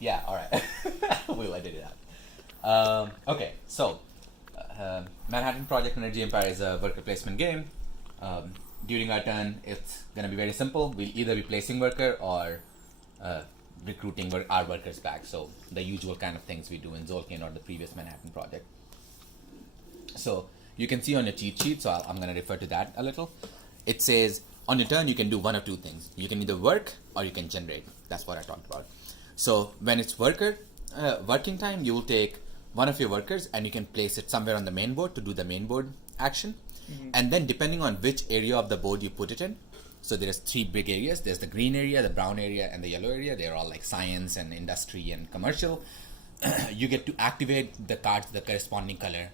Yeah, all right. We'll edit it out. Okay, so Manhattan Project Energy Empire is a worker placement game. During our turn, it's going to be very simple. We'll either be placing worker or recruiting our workers back. So the usual kind of things we do in Zolkin or the previous Manhattan Project. So you can see on your cheat sheet, so I'm going to refer to that a little. It says on your turn, you can do one of two things. You can either work or you can generate. That's what I talked about. So when it's working time, you will take one of your workers and you can place it somewhere on the main board to do the main board action. Mm-hmm. And then depending on which area of the board you put it in, so there's three big areas. There's the green area, the brown area, and the yellow area. They're all like science and industry and commercial. You get to activate the cards, the corresponding color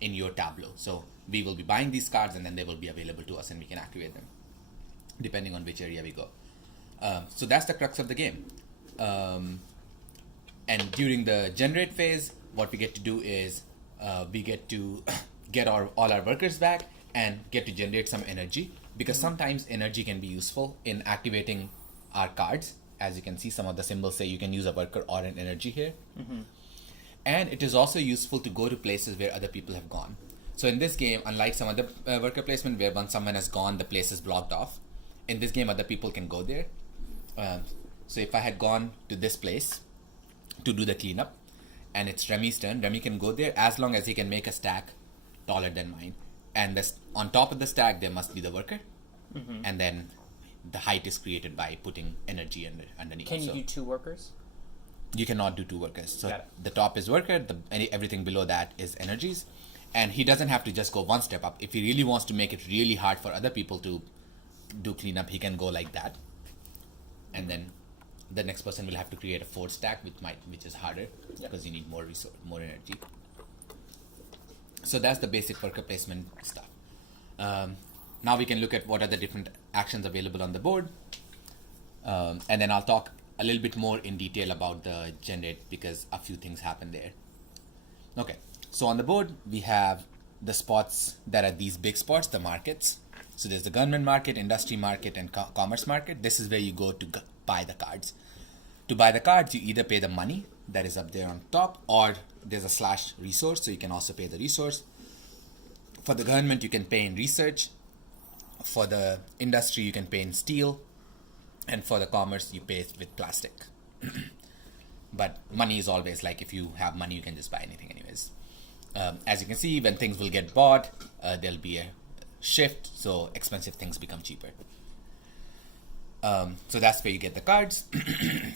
in your tableau. So we will be buying these cards and then they will be available to us and we can activate them depending on which area we go. So that's the crux of the game. And during the generate phase, what we get to do is we get to get all our workers back and get to generate some energy, because sometimes energy can be useful in activating our cards. As you can see, some of the symbols say you can use a worker or an energy here. Mm-hmm. And it is also useful to go to places where other people have gone. So in this game, unlike some other worker placement where once someone has gone, the place is blocked off, in this game, other people can go there. So if I had gone to this place to do the cleanup, and it's Remy's turn, Remy can go there as long as he can make a stack taller than mine. And on top of the stack, there must be the worker. Mm-hmm. And then the height is created by putting energy underneath. Can you do two workers? You cannot do two workers. So the top is worker, everything below that is energies. And he doesn't have to just go one step up. If he really wants to make it really hard for other people to do cleanup, he can go like that. And then the next person will have to create a fourth stack, which is harder because you need more resource, more energy. So that's the basic worker placement stuff. Now we can look at what are the different actions available on the board. And then I'll talk a little bit more in detail about the generate because a few things happen there. Okay, so on the board, we have the spots that are these big spots, the markets. So there's the government market, industry market, and commerce market. This is where you go to buy the cards. To buy the cards, you either pay the money that is up there on top, or there's a / resource, so you can also pay the resource. For the government, you can pay in research. For the industry, you can pay in steel. And for the commerce, you pay with plastic. But money is always like, if you have money, you can just buy anything anyways. As you can see, when things will get bought, there'll be a shift, so expensive things become cheaper. So that's where you get the cards.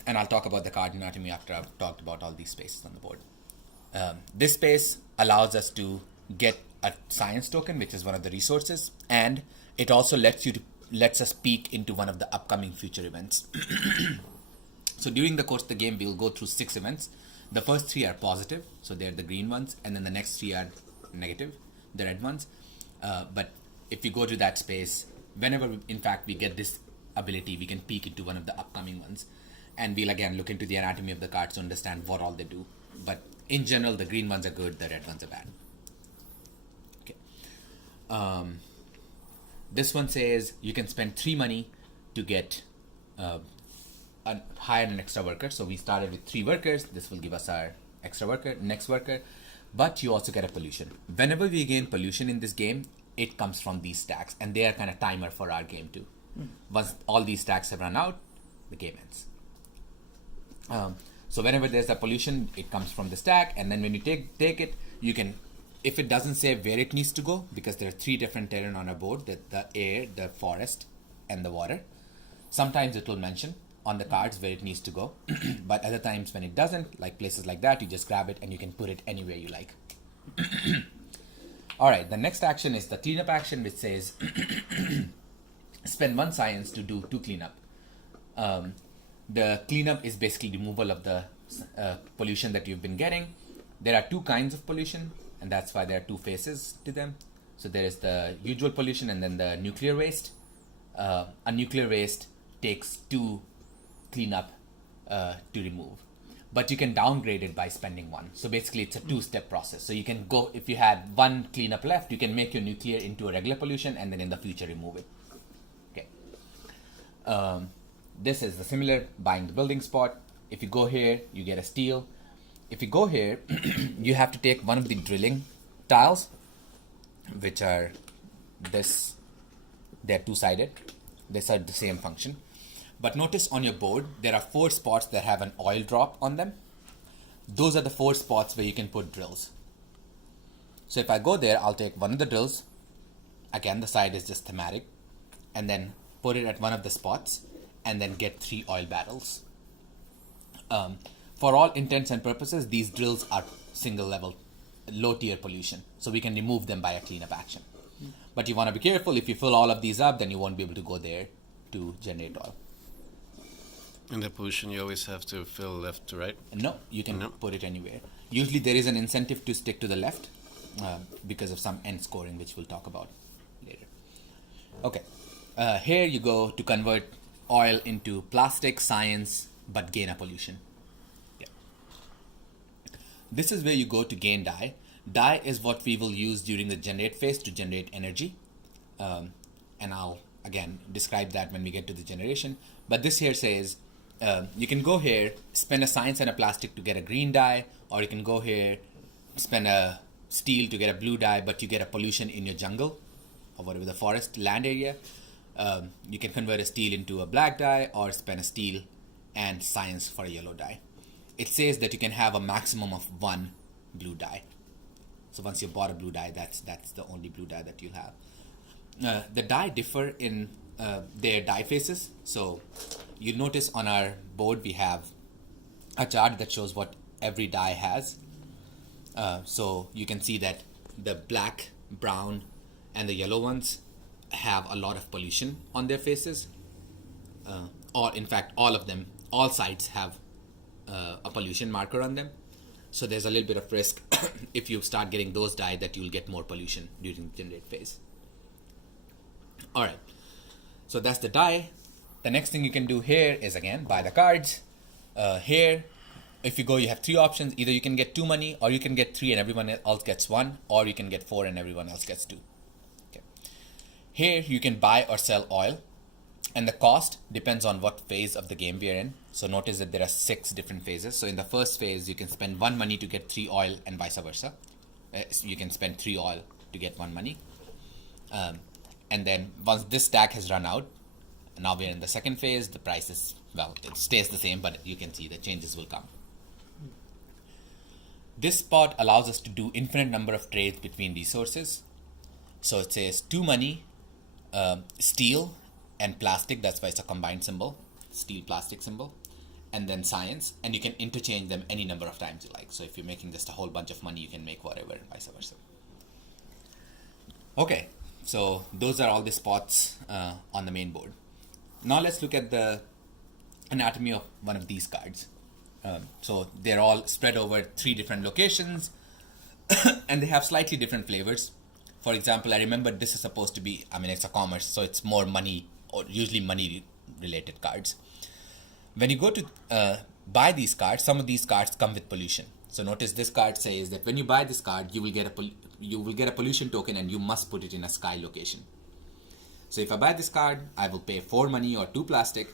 And I'll talk about the card anatomy after I've talked about all these spaces on the board. This space allows us to get a science token, which is one of the resources, and it also lets us peek into one of the upcoming future events. So during the course of the game, we'll go through 6 events. The first 3 are positive, so they're the green ones, and then the next 3 are negative, the red ones. But if we go to that space, whenever we get this ability, we can peek into one of the upcoming ones. And we'll again look into the anatomy of the cards to understand what all they do. But in general, the green ones are good, the red ones are bad. Okay. This one says you can spend 3 money to get hire an extra worker. So we started with 3 workers. This will give us our extra worker, next worker. But you also get a pollution. Whenever we gain pollution in this game, it comes from these stacks, and they are kind of timer for our game too. Once all these stacks have run out, the game ends. So whenever there's a pollution, it comes from the stack, and then when you take it, you can, if it doesn't say where it needs to go, because there are 3 different terrain on a board, the air, the forest, and the water. Sometimes it will mention on the cards where it needs to go, but other times when it doesn't, like places like that, you just grab it and you can put it anywhere you like. All right, the next action is the cleanup action, which says spend 1 science to do 2 cleanup. The cleanup is basically removal of the pollution that you've been getting. There are 2 kinds of pollution, and that's why there are 2 faces to them. So there is the usual pollution and then the nuclear waste. A nuclear waste takes 2 cleanup to remove, but you can downgrade it by spending 1. So basically it's a 2-step process. So you can go, if you had 1 cleanup left, you can make your nuclear into a regular pollution and then in the future remove it. Okay. This is the similar, buying the building spot. If you go here, you get a steel. If you go here, you have to take one of the drilling tiles, which are this. They're two-sided. They serve the same function. But notice on your board, there are 4 spots that have an oil drop on them. Those are the 4 spots where you can put drills. So if I go there, I'll take one of the drills. Again, the side is just thematic. And then put it at one of the spots and then get 3 oil barrels. For all intents and purposes, these drills are single level, low tier pollution. So we can remove them by a cleanup action. But you want to be careful. If you fill all of these up, then you won't be able to go there to generate oil. In the pollution, you always have to fill left to right? No, you can put it anywhere. Usually there is an incentive to stick to the left because of some end scoring, which we'll talk about later. Okay, here you go to convert oil into plastic, science, but gain a pollution. Yeah. This is where you go to gain dye. Dye is what we will use during the generate phase to generate energy. And I'll, again, describe that when we get to the generation. But this here says, you can go here, spend a science and a plastic to get a green dye, or you can go here, spend a steel to get a blue dye, but you get a pollution in your jungle, or whatever, the forest land area. You can convert a steel into a black dye, or spend a steel and science for a yellow dye. It says that you can have a maximum of 1 blue dye. So once you bought a blue dye, that's the only blue dye that you'll have. The dye differ in their dye phases. So you'll notice on our board we have a chart that shows what every dye has. So you can see that the black, brown, and the yellow ones have a lot of pollution on their faces. Or in fact, all of them, all sides have a pollution marker on them. So there's a little bit of risk if you start getting those dye that you'll get more pollution during the generate phase. All right, so that's the dye. The next thing you can do here is, again, buy the cards. Here, if you go, you have 3 options. Either you can get 2 money, or you can get 3 and everyone else gets 1, or you can get 4 and everyone else gets 2. Okay. Here, you can buy or sell oil, and the cost depends on what phase of the game we are in. So notice that there are 6 different phases. So in the first phase, you can spend 1 money to get 3 oil, and vice versa. So you can spend 3 oil to get 1 money. And then once this stack has run out, now we're in the second phase, the price is, well, it stays the same, but you can see the changes will come. This spot allows us to do infinite number of trades between resources. So it says 2 money, steel, and plastic. That's why it's a combined symbol, steel plastic symbol, and then science. And you can interchange them any number of times you like. So if you're making just a whole bunch of money, you can make whatever, and vice versa. Okay, so those are all the spots on the main board. Now let's look at the anatomy of one of these cards. So they're all spread over 3 different locations and they have slightly different flavors. For example, I remember this is supposed to be, I mean, it's a commerce, so it's more money, or usually money related cards. When you go to buy these cards, some of these cards come with pollution. So notice this card says that when you buy this card, you will get a pollution token and you must put it in a sky location. So if I buy this card, I will pay 4 money or 2 plastic.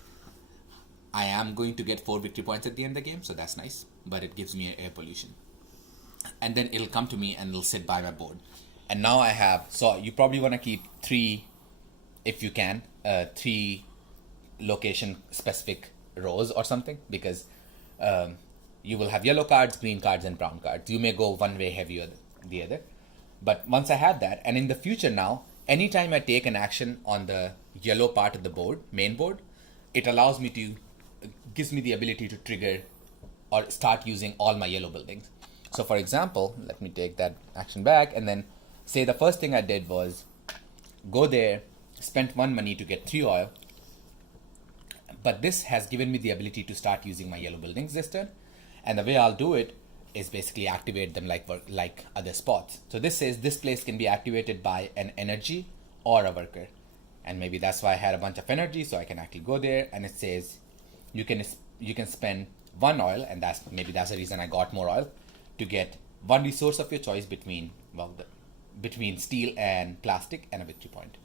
I am going to get 4 victory points at the end of the game, so that's nice, but it gives me air pollution. And then it'll come to me and it'll sit by my board. And now I have, so you probably want to keep 3, if you can, 3 location specific rows or something, because you will have yellow cards, green cards, and brown cards. You may go one way heavier than the other. But once I have that, and in the future now, anytime I take an action on the yellow part of the board, main board, it allows me to, gives me the ability to trigger or start using all my yellow buildings. So for example, let me take that action back, and then say the first thing I did was go there, spent 1 money to get 3 oil, but this has given me the ability to start using my yellow buildings this turn. And the way I'll do it is basically activate them like other spots. So this says this place can be activated by an energy or a worker. And maybe that's why I had a bunch of energy, so I can actually go there, and it says you can spend 1 oil, and that's the reason I got more oil, to get 1 resource of your choice between steel and plastic and a victory point.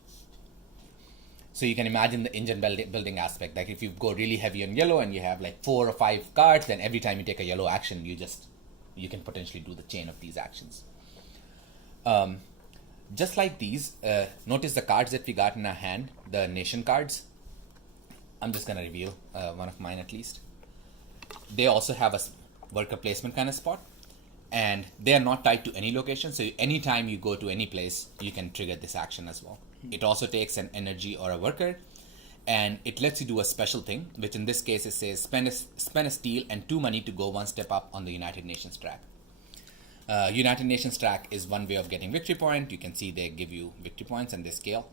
So you can imagine the engine building aspect. Like if you go really heavy on yellow and you have like 4 or 5 cards, then every time you take a yellow action, you can potentially do the chain of these actions. Just like these, notice the cards that we got in our hand, the nation cards. I'm just gonna reveal one of mine at least. They also have a worker placement kind of spot, and they are not tied to any location. So anytime you go to any place, you can trigger this action as well. It also takes an energy or a worker, and it lets you do a special thing, which in this case it says spend a steel and 2 money to go 1 step up on the United Nations track. United Nations track is one way of getting victory point. You can see they give you victory points and they scale.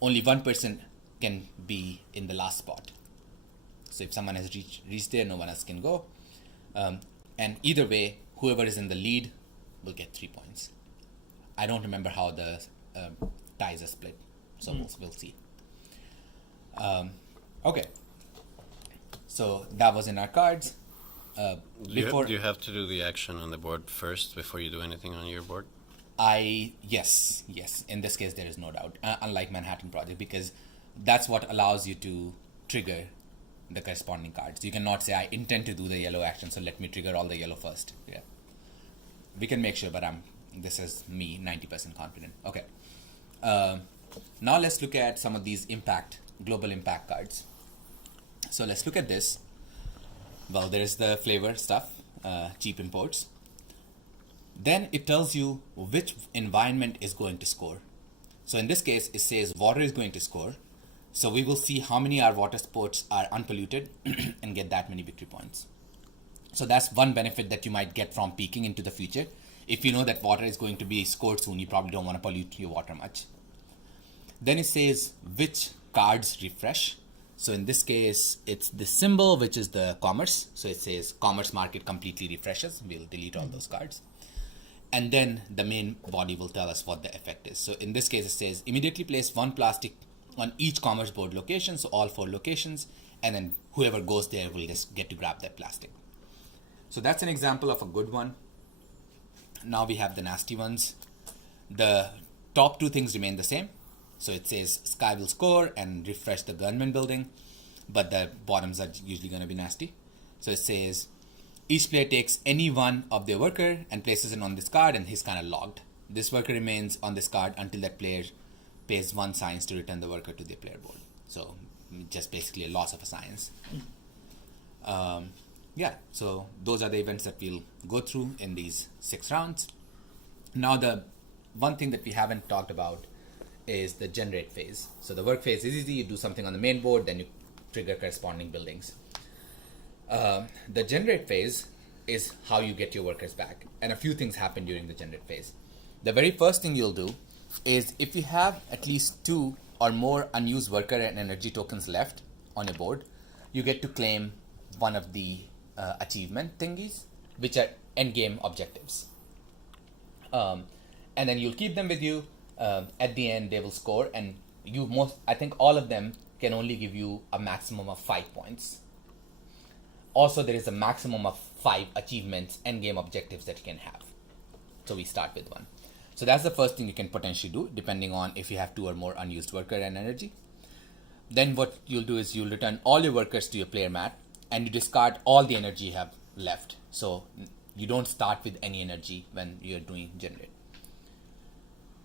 Only one person can be in the last spot. So if someone has reached there, no one else can go. And either way, whoever is in the lead will get 3 points. I don't remember how the ties are split, so we'll see. Okay, so that was in our cards. Do you have to do the action on the board first before you do anything on your board? Yes. In this case, there is no doubt. Unlike Manhattan Project, because that's what allows you to trigger the corresponding cards. You cannot say, I intend to do the yellow action, so let me trigger all the yellow first. Yeah, we can make sure, but this is me 90% confident. Okay. Now let's look at some of these global impact cards. So let's look at this. Well, there's the flavor stuff, cheap imports. Then it tells you which environment is going to score. So in this case, it says water is going to score. So we will see how many our water sports are unpolluted and get that many victory points. So that's one benefit that you might get from peeking into the future. If you know that water is going to be scored soon, you probably don't want to pollute your water much. Then it says which cards refresh. So in this case, it's the symbol, which is the commerce. So it says commerce market completely refreshes. We'll delete all those cards. And then the main body will tell us what the effect is. So in this case, it says immediately place 1 plastic on each commerce board location. So all 4 locations. And then whoever goes there will just get to grab that plastic. So that's an example of a good one. Now we have the nasty ones. The top 2 things remain the same. So it says Sky will score and refresh the government building, but the bottoms are usually going to be nasty. So it says each player takes any one of their worker and places it on this card, and he's kind of logged. This worker remains on this card until that player pays 1 science to return the worker to the player board. So just basically a loss of a science. Yeah, so those are the events that we'll go through in these 6 rounds. Now the one thing that we haven't talked about is the generate phase. So the work phase is easy. You do something on the main board, then you trigger corresponding buildings. The generate phase is how you get your workers back. And a few things happen during the generate phase. The very first thing you'll do is if you have at least 2 or more unused worker and energy tokens left on your board, you get to claim one of the achievement thingies, which are endgame objectives. And then you'll keep them with you. At the end, they will score, and I think all of them can only give you a maximum of 5 points. Also, there is a maximum of 5 achievements, endgame objectives that you can have. So we start with 1. So that's the first thing you can potentially do, depending on if you have 2 or more unused worker and energy. Then what you'll do is you'll return all your workers to your player mat, and you discard all the energy you have left. So you don't start with any energy when you're doing generate.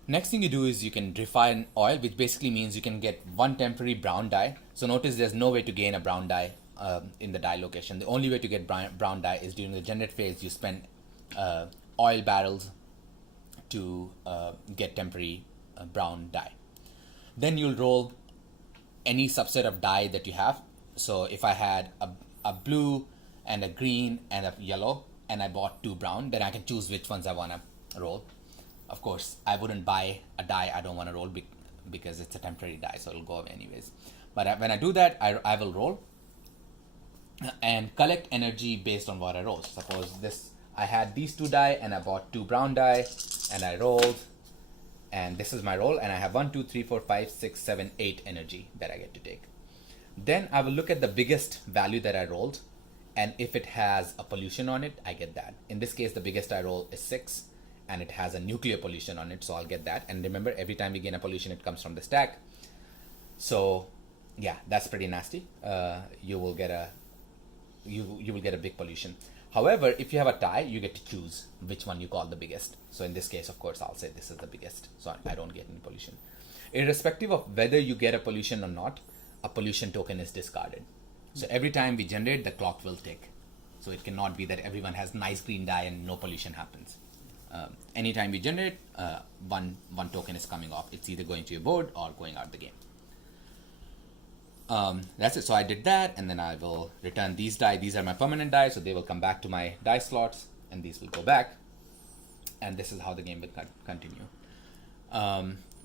Next thing you do is you can refine oil, which basically means you can get 1 temporary brown dye. So notice there's no way to gain a brown dye in the dye location. The only way to get brown dye is during the generate phase. You spend oil barrels to get temporary brown dye. Then you'll roll any subset of dye that you have. So if I had a blue and a green and a yellow, and I bought 2 brown, then I can choose which ones I want to roll. Of course, I wouldn't buy a die I don't want to roll because it's a temporary die, so it'll go away anyways. But when I do that, I will roll and collect energy based on what I roll. Suppose I had these 2 die and I bought 2 brown die and I rolled, and this is my roll, and I have 1, 2, 3, 4, 5, 6, 7, 8 energy that I get to take. Then I will look at the biggest value that I rolled, and if it has a pollution on it, I get that. In this case, the biggest I roll is 6. And it has a nuclear pollution on it, so I'll get that. And remember, every time we gain a pollution, it comes from the stack. So, yeah, that's pretty nasty. You will get a big pollution. However, if you have a tie, you get to choose which one you call the biggest. So in this case, of course, I'll say this is the biggest, so I don't get any pollution. Irrespective of whether you get a pollution or not, a pollution token is discarded. So every time we generate, the clock will tick. So it cannot be that everyone has nice green die and no pollution happens. Anytime we generate, one token is coming off. It's either going to your board or going out the game. That's it. So I did that, and then I will return these die. These are my permanent die, so they will come back to my die slots, and these will go back. And this is how the game will continue.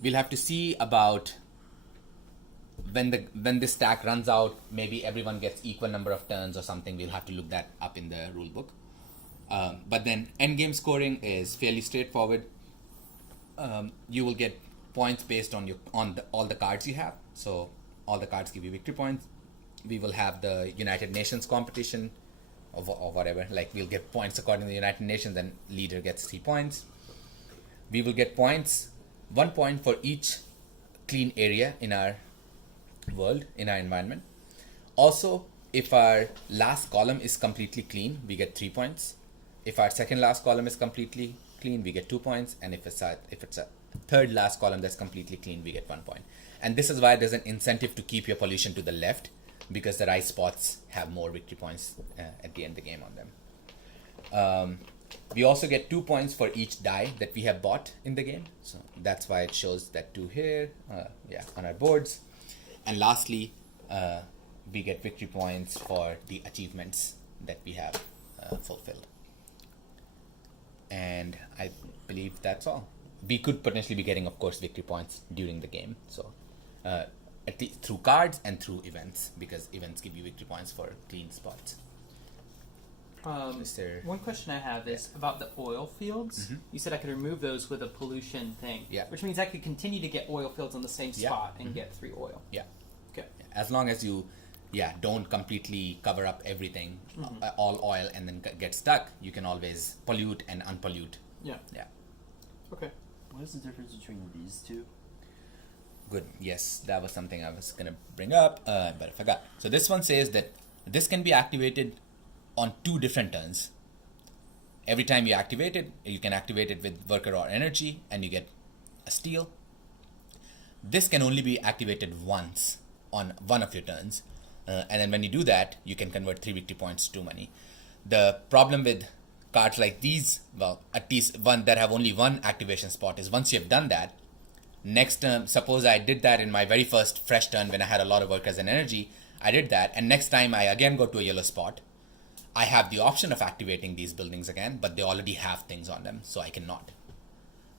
We'll have to see about when this stack runs out. Maybe everyone gets equal number of turns or something. We'll have to look that up in the rule book. But then endgame scoring is fairly straightforward. You will get points based on all the cards you have. So all the cards give you victory points. We will have the United Nations competition or whatever. Like, we'll get points according to the United Nations, and leader gets 3 points. We will get points, 1 point for each clean area in our world, in our environment. Also, if our last column is completely clean, we get 3 points. If our second last column is completely clean, we get 2 points. And if it's a third last column that's completely clean, we get 1 point. And this is why there's an incentive to keep your pollution to the left, because the right spots have more victory points at the end of the game on them. We also get 2 points for each die that we have bought in the game. So that's why it shows that 2 here, on our boards. And lastly, we get victory points for the achievements that we have fulfilled. And I believe that's all. We could potentially be getting, of course, victory points during the game. So at least through cards and through events, because events give you victory points for clean spots. One question I have is about the oil fields. Mm-hmm. You said I could remove those with a pollution thing, Yeah. which means I could continue to get oil fields on the same spot and get 3 oil. Yeah. Okay. As long as you, don't completely cover up everything, all oil, and then get stuck, you can always pollute and unpollute. Yeah. Yeah. Okay. What is the difference between these two? Good. Yes, that was something I was going to bring up, but I forgot. So this one says that this can be activated on 2 different turns. Every time you activate it, you can activate it with worker or energy, and you get a steal. This can only be activated once on one of your turns, and then when you do that, you can convert 3 victory points to money. The problem with cards like these, well, at least one that have only one activation spot, is once you have done that, next turn, suppose I did that in my very first fresh turn when I had a lot of workers and energy, I did that, and next time I again go to a yellow spot, I have the option of activating these buildings again, but they already have things on them, so I cannot.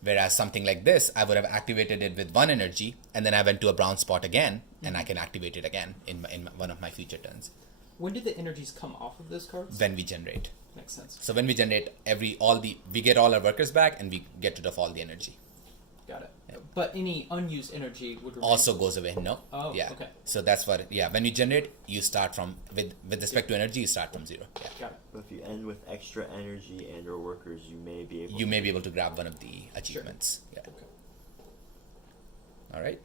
Whereas something like this, I would have activated it with 1 energy, and then I went to a brown spot again, and I can activate it again in one of my future turns. When did the energies come off of those cards? When we generate. Makes sense. So when we generate, we get all our workers back, and we get rid of all the energy. Got it. But any unused energy would remain. Also goes away. No. Oh, yeah. okay. So that's what. When you generate, you start from with respect to energy, you start from 0. Yeah. Got it. But if you end with extra energy and or workers, you may be able. You may be able to grab one of the achievements. Sure. Yeah. Okay. All right.